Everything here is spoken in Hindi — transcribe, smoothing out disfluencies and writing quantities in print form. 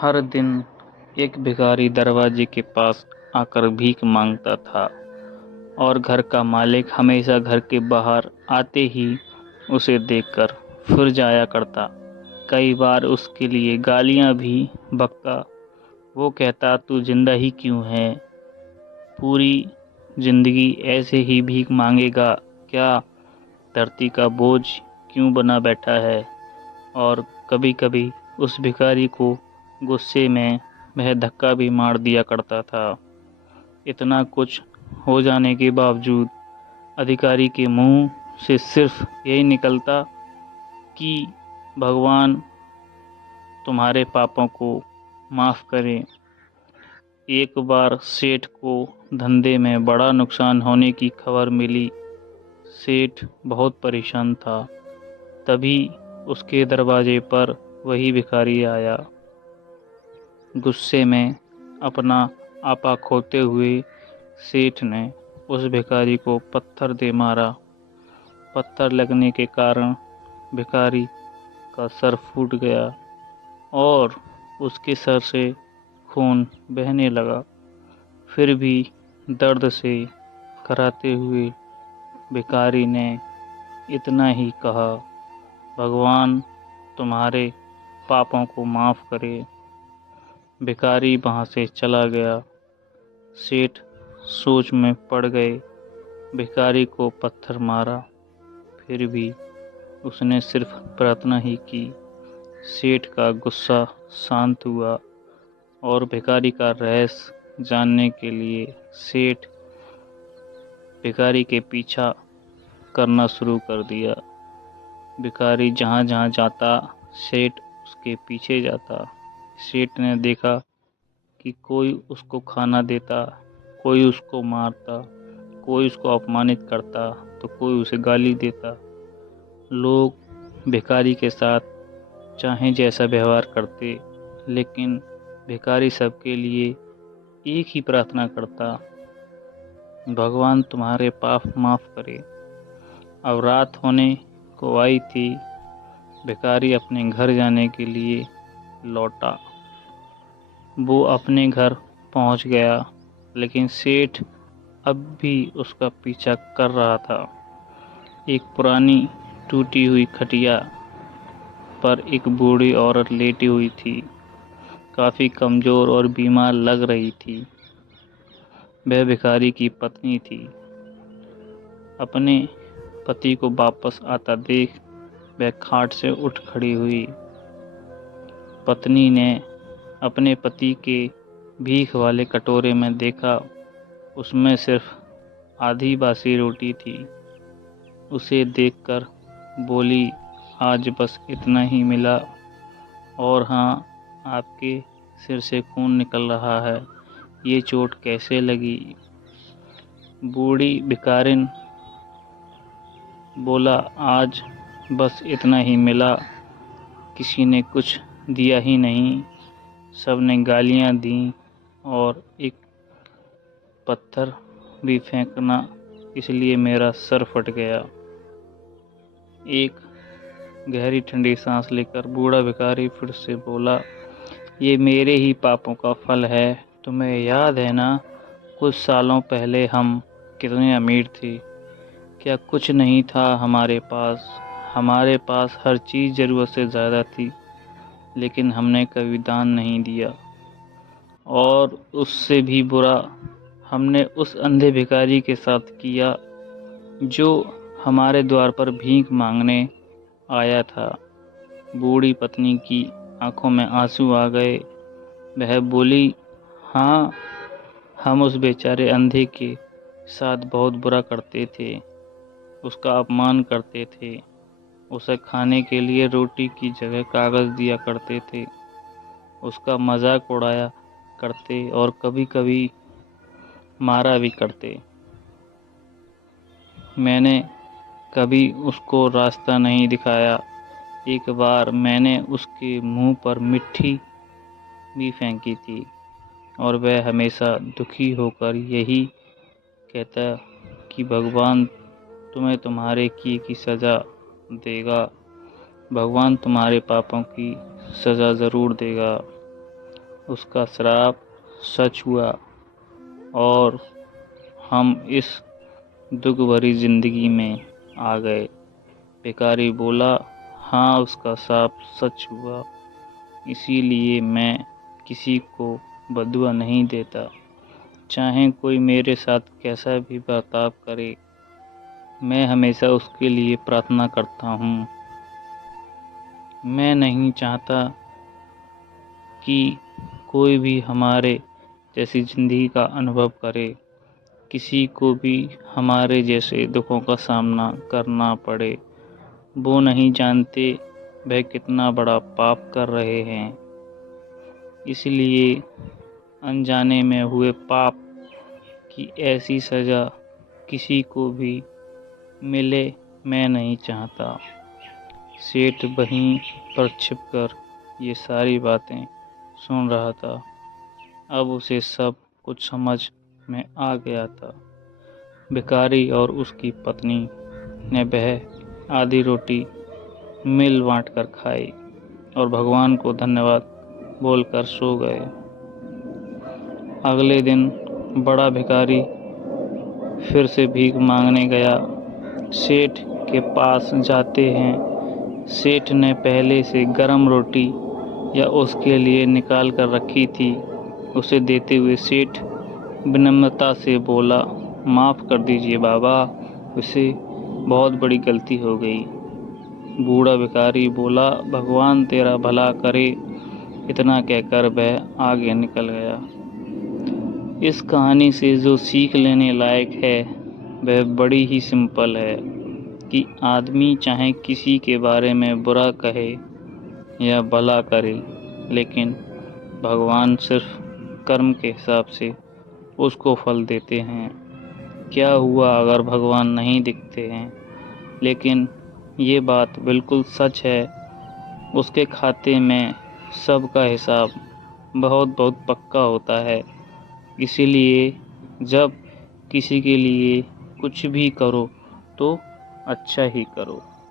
हर दिन एक भिखारी दरवाजे के पास आकर भीख मांगता था और घर का मालिक हमेशा घर के बाहर आते ही उसे देखकर फिर जाया करता। कई बार उसके लिए गालियां भी बकता। वो कहता, तू जिंदा ही क्यों है? पूरी जिंदगी ऐसे ही भीख मांगेगा क्या? धरती का बोझ क्यों बना बैठा है? और कभी कभी उस भिखारी को गुस्से में वह धक्का भी मार दिया करता था। इतना कुछ हो जाने के बावजूद अधिकारी के मुंह से सिर्फ यही निकलता कि भगवान तुम्हारे पापों को माफ़ करे। एक बार सेठ को धंधे में बड़ा नुकसान होने की खबर मिली। सेठ बहुत परेशान था। तभी उसके दरवाजे पर वही भिखारी आया। गुस्से में अपना आपा खोते हुए सेठ ने उस भिखारी को पत्थर दे मारा। पत्थर लगने के कारण भिखारी का सर फूट गया और उसके सर से खून बहने लगा। फिर भी दर्द से कराते हुए भिखारी ने इतना ही कहा, भगवान तुम्हारे पापों को माफ़ करे। भिखारी वहाँ से चला गया। सेठ सोच में पड़ गए। भिखारी को पत्थर मारा, फिर भी उसने सिर्फ प्रार्थना ही की। सेठ का गुस्सा शांत हुआ और भिखारी का रहस्य जानने के लिए सेठ भिखारी के पीछा करना शुरू कर दिया। भिखारी जहाँ जहाँ जाता सेठ उसके पीछे जाता। सेठ ने देखा कि कोई उसको खाना देता, कोई उसको मारता, कोई उसको अपमानित करता तो कोई उसे गाली देता। लोग भिखारी के साथ चाहे जैसा व्यवहार करते, लेकिन भिखारी सबके लिए एक ही प्रार्थना करता, भगवान तुम्हारे पाप माफ़ करे। अब रात होने को आई थी। भिखारी अपने घर जाने के लिए लौटा। वो अपने घर पहुंच गया, लेकिन सेठ अब भी उसका पीछा कर रहा था। एक पुरानी टूटी हुई खटिया पर एक बूढ़ी औरत लेटी हुई थी। काफ़ी कमज़ोर और बीमार लग रही थी। वह भिखारी की पत्नी थी। अपने पति को वापस आता देख वह खाट से उठ खड़ी हुई। पत्नी ने अपने पति के भीख वाले कटोरे में देखा, उसमें सिर्फ आधी बासी रोटी थी। उसे देखकर बोली, आज बस इतना ही मिला, और हाँ, आपके सिर से खून निकल रहा है, ये चोट कैसे लगी? बूढ़ी भिखारिन बोला, आज बस इतना ही मिला, किसी ने कुछ दिया ही नहीं, सब ने गालियाँ दी और एक पत्थर भी फेंकना, इसलिए मेरा सर फट गया। एक गहरी ठंडी सांस लेकर बूढ़ा भिखारी फिर से बोला, ये मेरे ही पापों का फल है। तुम्हें याद है ना, कुछ सालों पहले हम कितने अमीर थे? क्या कुछ नहीं था हमारे पास? हमारे पास हर चीज़ ज़रूरत से ज़्यादा थी, लेकिन हमने कभी दान नहीं दिया। और उससे भी बुरा हमने उस अंधे भिखारी के साथ किया जो हमारे द्वार पर भीख मांगने आया था। बूढ़ी पत्नी की आंखों में आंसू आ गए। वह बोली, हाँ, हम उस बेचारे अंधे के साथ बहुत बुरा करते थे, उसका अपमान करते थे, उसे खाने के लिए रोटी की जगह कागज़ दिया करते थे, उसका मजाक उड़ाया करते और कभी कभी मारा भी करते। मैंने कभी उसको रास्ता नहीं दिखाया। एक बार मैंने उसके मुंह पर मिट्टी भी फेंकी थी और वह हमेशा दुखी होकर यही कहता कि भगवान तुम्हें तुम्हारे किए की सज़ा देगा, भगवान तुम्हारे पापों की सज़ा ज़रूर देगा। उसका श्राप सच हुआ और हम इस दुख भरी जिंदगी में आ गए। भिखारी बोला, हाँ उसका श्राप सच हुआ, इसीलिए मैं किसी को बदुआ नहीं देता, चाहे कोई मेरे साथ कैसा भी बर्ताव करे, मैं हमेशा उसके लिए प्रार्थना करता हूँ। मैं नहीं चाहता कि कोई भी हमारे जैसी ज़िंदगी का अनुभव करे, किसी को भी हमारे जैसे दुखों का सामना करना पड़े। वो नहीं जानते वह कितना बड़ा पाप कर रहे हैं, इसलिए अनजाने में हुए पाप की ऐसी सज़ा किसी को भी मिले मैं नहीं चाहता। सेठ वहीं पर छिपकर ये सारी बातें सुन रहा था। अब उसे सब कुछ समझ में आ गया था। भिखारी और उसकी पत्नी ने वह आधी रोटी मिल बांट कर खाई और भगवान को धन्यवाद बोलकर सो गए। अगले दिन बड़ा भिखारी फिर से भीख मांगने गया। सेठ के पास जाते हैं। सेठ ने पहले से गरम रोटी या उसके लिए निकाल कर रखी थी। उसे देते हुए सेठ विनम्रता से बोला, माफ़ कर दीजिए बाबा, उसे बहुत बड़ी गलती हो गई। बूढ़ा भिखारी बोला, भगवान तेरा भला करे। इतना कहकर वह आगे निकल गया। इस कहानी से जो सीख लेने लायक है वह बड़ी ही सिंपल है कि आदमी चाहे किसी के बारे में बुरा कहे या भला करे, लेकिन भगवान सिर्फ कर्म के हिसाब से उसको फल देते हैं। क्या हुआ अगर भगवान नहीं दिखते हैं, लेकिन ये बात बिल्कुल सच है, उसके खाते में सबका हिसाब बहुत बहुत पक्का होता है। इसीलिए जब किसी के लिए कुछ भी करो तो अच्छा ही करो।